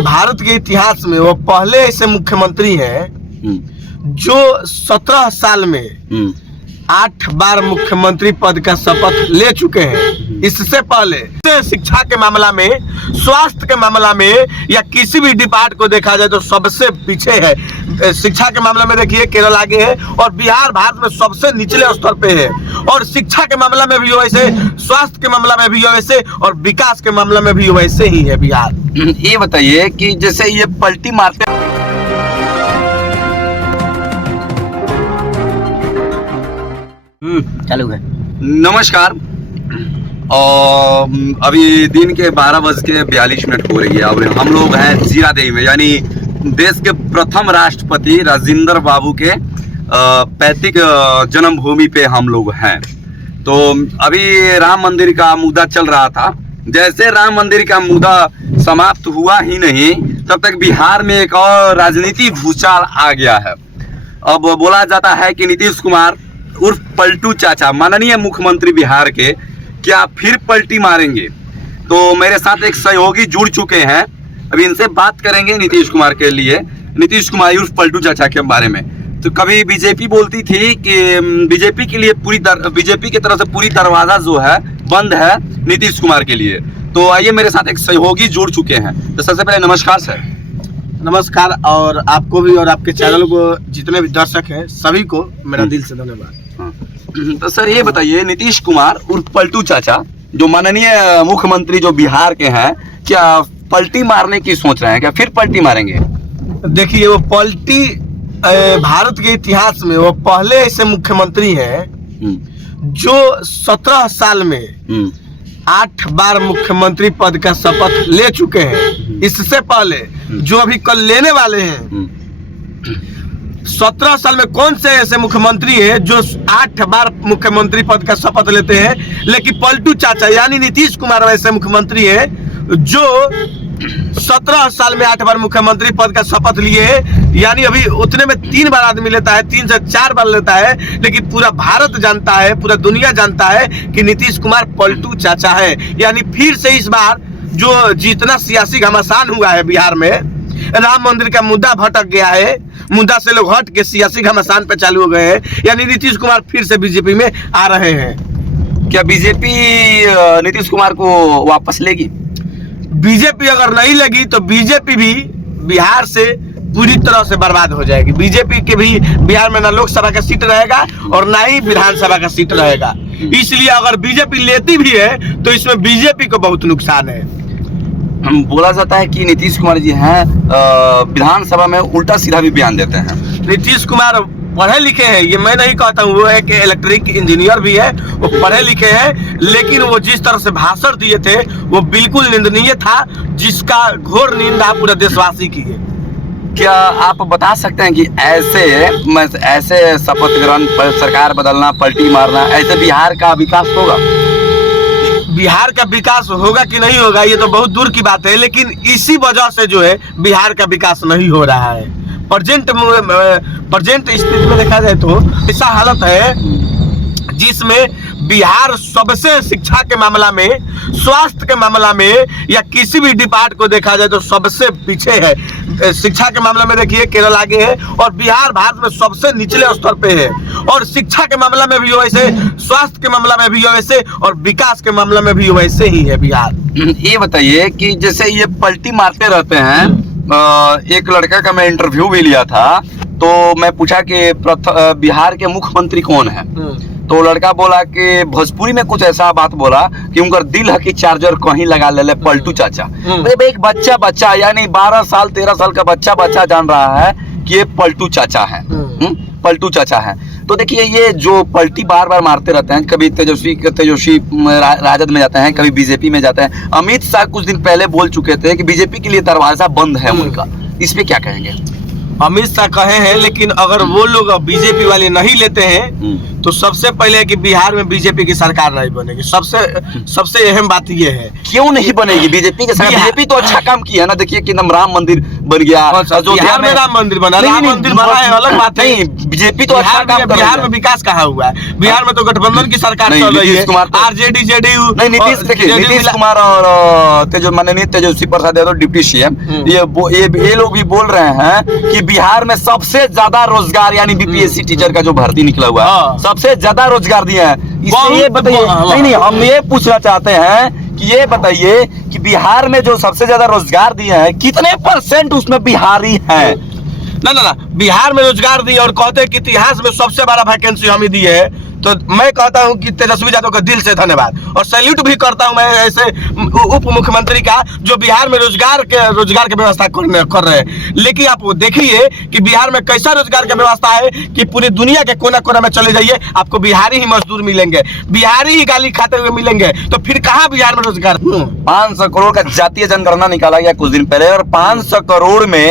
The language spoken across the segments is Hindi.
भारत के इतिहास में वो पहले ऐसे मुख्यमंत्री हैं जो 17 साल में 8 बार मुख्यमंत्री पद का शपथ ले चुके हैं। इससे पहले शिक्षा के मामला में, स्वास्थ्य के मामला में या किसी भी डिपार्ट को देखा जाए तो सबसे पीछे है। शिक्षा के मामले में देखिए केरल आगे है और बिहार भारत में सबसे निचले स्तर पे है। और शिक्षा के मामला में भी वैसे, स्वास्थ्य के मामला में भी वैसे और विकास के मामला में भी वैसे ही है बिहार। ये बताइए कि जैसे ये पलटी मारते चालू है। नमस्कार। और अभी दिन के 12:42 हो रही है। अब हम लोग हैं जीरादेई में, यानी देश के प्रथम राष्ट्रपति राजेंद्र बाबू के पैतृक जन्मभूमि पे हम लोग हैं। तो अभी राम मंदिर का मुद्दा चल रहा था। जैसे राम मंदिर का मुद्दा समाप्त हुआ ही नहीं, तब तक बिहार में एक और राजनीतिक भूचाल आ गया है। अब बोला जाता है कि नीतीश कुमार उर्फ पलटू चाचा, माननीय मुख्यमंत्री बिहार के, क्या फिर पलटी मारेंगे। तो मेरे साथ एक सहयोगी जुड़ चुके हैं, अभी इनसे बात करेंगे नीतीश कुमार के लिए, नीतीश कुमार उर्फ पलटू चाचा के बारे में। तो कभी बीजेपी बोलती थी कि बीजेपी के लिए बीजेपी की तरफ से पूरी दरवाजा जो है बंद है नीतीश कुमार के लिए। तो आइए, मेरे साथ एक सहयोगी जुड़ चुके हैं। तो सबसे पहले नमस्कार सर। नमस्कार, और आपको भी और आपके चैनल को जितने भी दर्शक हैं सभी को मेरा दिल से धन्यवाद। तो सर ये बताइए, नीतीश कुमार उर्फ पलटू चाचा जो माननीय मुख्यमंत्री जो बिहार के हैं, क्या पलटी मारने की सोच रहे हैं, क्या फिर पलटी मारेंगे? देखिए, वो पलटी भारत के इतिहास में वो पहले ऐसे मुख्यमंत्री हैं जो 17 साल में 8 बार मुख्यमंत्री पद का शपथ ले चुके हैं। इससे पहले जो अभी कल लेने वाले हैं, 17 साल में कौन से ऐसे मुख्यमंत्री हैं जो 8 बार मुख्यमंत्री पद का शपथ लेते हैं। लेकिन पलटू चाचा यानी नीतीश कुमार वैसे मुख्यमंत्री हैं जो 17 साल में 8 बार मुख्यमंत्री पद का शपथ लिए हैं। यानी अभी उतने में 3 बार आदमी लेता है, 3 से 4 बार लेता है, लेकिन पूरा भारत जानता है, पूरा दुनिया जानता है कि नीतीश कुमार पलटू चाचा है। यानी फिर से इस बार जो जितना सियासी घमासान हुआ है बिहार में, राम मंदिर का मुद्दा भटक गया है, मुद्दा से लोग हट के सियासी घमासान पे चालू हो गए हैं। यानी नीतीश कुमार फिर से बीजेपी में आ रहे हैं। क्या बीजेपी नीतीश कुमार को वापस लेगी? बीजेपी अगर नहीं लगी तो बीजेपी भी बिहार से पूरी तरह से बर्बाद हो जाएगी। बीजेपी के भी बिहार में ना लोकसभा का सीट रहेगा और ना ही विधानसभा का सीट रहेगा। इसलिए अगर बीजेपी लेती भी है तो इसमें बीजेपी को बहुत नुकसान है। बोला जाता है कि नीतीश कुमार जी हैं विधानसभा में उल्टा सीधा भी बयान देते हैं। नीतीश कुमार पढ़े लिखे हैं, ये मैं नहीं कहता हूँ, वो एक इलेक्ट्रिक इंजीनियर भी है, वो पढ़े लिखे हैं, लेकिन वो जिस तरह से भाषण दिए थे वो बिल्कुल निंदनीय था, जिसका घोर निंदा पूरे देशवासी की है। क्या आप बता सकते हैं कि ऐसे शपथ ग्रहण, सरकार बदलना, पलटी मारना, ऐसे बिहार का विकास होगा? बिहार का विकास होगा कि नहीं होगा ये तो बहुत दूर की बात है, लेकिन इसी वजह से जो है बिहार का विकास नहीं हो रहा है। प्रेजेंट स्थिति में देखा जाए तो ऐसा हालत है जिसमें बिहार सबसे शिक्षा के मामला में, स्वास्थ्य के मामला में या किसी भी डिपार्ट को देखा जाए तो सबसे पीछे है। शिक्षा के मामले में देखिए केरल आगे है और बिहार भारत में सबसे निचले स्तर पे है। और शिक्षा के मामला में भी वैसे, स्वास्थ्य के मामला में भी वैसे और विकास के मामला में भी वैसे ही है बिहार। ये बताइए कि जैसे ये पलटी मारते रहते हैं, एक लड़का का मैं इंटरव्यू भी लिया था, तो मैं पूछा कि बिहार के मुख्यमंत्री कौन है, तो लड़का बोला कि भोजपुरी में कुछ ऐसा बात बोला कि उनका दिल है कि चार्जर कहीं लगा ले पलटू चाचा। एक बच्चा यानी 12 साल 13 साल का बच्चा जान रहा है कि ये पलटू चाचा है, पलटू चाचा है। तो देखिए, ये जो पलटी बार बार मारते रहते हैं, कभी तेजस्वी राजद में जाते हैं, कभी बीजेपी में जाते हैं। अमित शाह कुछ दिन पहले बोल चुके थे कि बीजेपी के लिए दरवाजा बंद है उनका, इस पे क्या कहेंगे? अमित शाह कहे हैं, लेकिन अगर वो लोग बीजेपी वाले नहीं लेते हैं तो सबसे पहले कि बिहार में बीजेपी की सरकार नहीं बनेगी। सबसे अहम बात ये है। क्यों नहीं बनेगी बीजेपी के साथ? बीजेपी तो अच्छा काम किया है ना, देखिए कि राम मंदिर बन गया, बिहार में राम मंदिर बना, राम मंदिर बना है अलग बात है। बीजेपी तो अच्छा काम कर रही है। बिहार में विकास कहाँ हुआ है? बिहार में तो गठबंधन की सरकार चल रही है, आरजेडी जेडीयू। नहीं, नीतीश कुमार और माननीय तेजस्वी प्रसाद यादव डिप्टी सीएम, ये लोग भी बोल रहे हैं कि बिहार में सबसे ज्यादा रोजगार, यानी बीपीएससी टीचर का जो भर्ती निकला हुआ है, सबसे ज्यादा रोजगार दिए हैं। इसलिए ये बताइए, नहीं हम ये पूछना चाहते हैं कि ये बताइए कि बिहार में जो सबसे ज्यादा रोजगार दिए हैं, कितने % उसमें बिहारी हैं? ना बिहार में रोजगार दिए और कहते हैं कि इतिहास में सबसे बड़ा वैकेंसी हमें दी है। तो मैं कहता हूं कि तेजस्वी यादव का दिल से धन्यवाद और सैल्यूट भी करता हूं मैं ऐसे उप मुख्यमंत्री का जो बिहार में रोजगार के व्यवस्था कर रहे हैं। लेकिन आप देखिए कि बिहार में कैसा रोजगार का व्यवस्था है कि पूरी दुनिया के कोना कोना में चले जाइए, आपको बिहारी ही मजदूर मिलेंगे, बिहारी ही गाली खाते हुए मिलेंगे। तो फिर कहाँ बिहार में रोजगार? 500 करोड़ का जातीय जनगणना निकाला गया कुछ दिन पहले, और 500 करोड़ में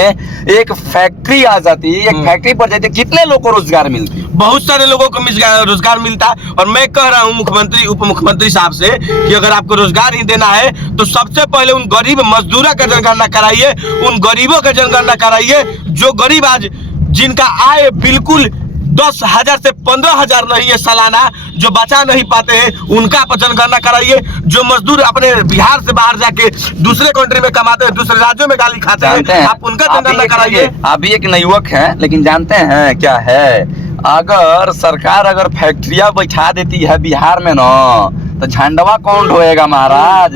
एक फैक्ट्री आ जाती है, एक फैक्ट्री पर जाती है, कितने लोगों को रोजगार मिलती है? बहुत सारे लोगों को रोजगार मिलता है। और मैं कह रहा हूं मुख्यमंत्री उप मुख्यमंत्री साहब से कि अगर आपको रोजगार ही देना है तो सबसे पहले उन गरीब मजदूरों का जनगणना कराइए, उन गरीबों का जनगणना कराइए जो गरीब आज जिनका आय बिल्कुल 10,000 से 15,000 नहीं है सालाना, जो बचा नहीं पाते हैं, उनका जनगणना कराइए। जो मजदूर अपने बिहार से बाहर जाके दूसरे कंट्री में कमाते हैं, दूसरे राज्यों में गाली खाते हैं, आप उनका जनगणना कराइए। आप भी एक युवक हैं, लेकिन जानते हैं क्या है, अगर सरकार फैक्ट्रियां बैठा देती है बिहार में ना, तो झंडवा कौन ढोएगा महाराज?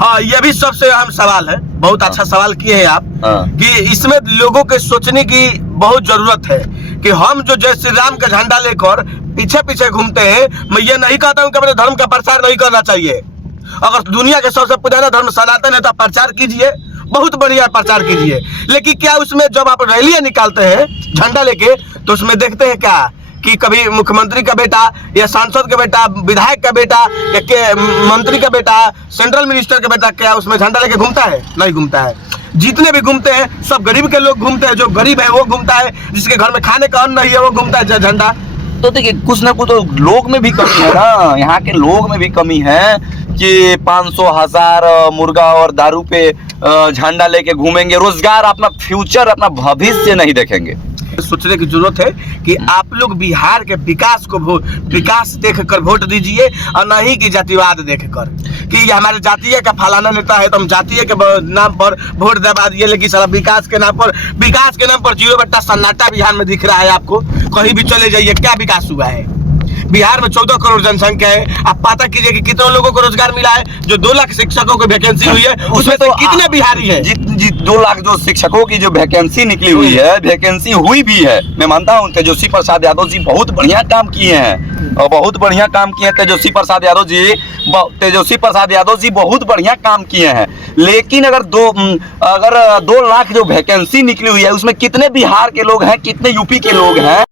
हाँ, ये भी सबसे अहम सवाल है। बहुत अच्छा सवाल किए हैं आप कि इसमें लोगों के सोचने की बहुत जरूरत है कि हम जो जय श्री राम का झंडा लेकर पीछे पीछे घूमते हैं। मैं ये नहीं कहता हूँ कि अपने धर्म का प्रचार नहीं करना चाहिए। अगर दुनिया के सबसे पुराना धर्म सनातन है तो प्रचार कीजिए, बहुत बढ़िया प्रचार कीजिए। लेकिन क्या उसमें जब आप रैलियां निकालते हैं झंडा लेके, तो उसमें देखते हैं क्या कि कभी मुख्यमंत्री का बेटा या सांसद का बेटा, विधायक का बेटा या मंत्री का बेटा, सेंट्रल मिनिस्टर का बेटा क्या उसमें झंडा लेके घूमता है? नहीं घूमता है। जितने भी घूमते हैं सब गरीब के लोग घूमते हैं। जो गरीब है वो घूमता है, जिसके घर में खाने का अन्न नहीं है वो घूमता है झंडा। तो देखिए कुछ ना कुछ तो लोग में भी कमी है ना, यहाँ के लोग में भी कमी है कि 500 1000 मुर्गा और दारू पे झंडा लेके घूमेंगे, रोजगार, अपना फ्यूचर, अपना भविष्य नहीं देखेंगे। सोचने की जरूरत है कि आप लोग बिहार के विकास देखकर वोट दीजिए और नहीं कि जातिवाद देखकर कि हमारे जातीय का फलाना नेता है तो हम जातीय के नाम पर वोट दबा दिए। लेकिन सारा विकास के नाम पर 0 सन्नाटा बिहार में दिख रहा है। आपको कहीं भी चले जाइए, क्या विकास हुआ है? बिहार में 14 करोड़ जनसंख्या है। आप पता कीजिए कि कितने लोगों को रोजगार मिला है। जो 2 लाख शिक्षकों की वैकेंसी हुई है उसमें तो कितने बिहारी हैं? 2 लाख जो शिक्षकों की जो वैकेंसी निकली हुई है, वैकेंसी हुई भी है, मैं मानता हूँ तेजस्वी प्रसाद यादव जी बहुत बढ़िया काम किए हैं और बहुत बढ़िया काम किए हैं तेजस्वी प्रसाद यादव जी बहुत बढ़िया काम किए हैं। लेकिन अगर 2 लाख जो वैकेंसी निकली हुई है उसमें कितने बिहार के लोग हैं, कितने यूपी के लोग हैं?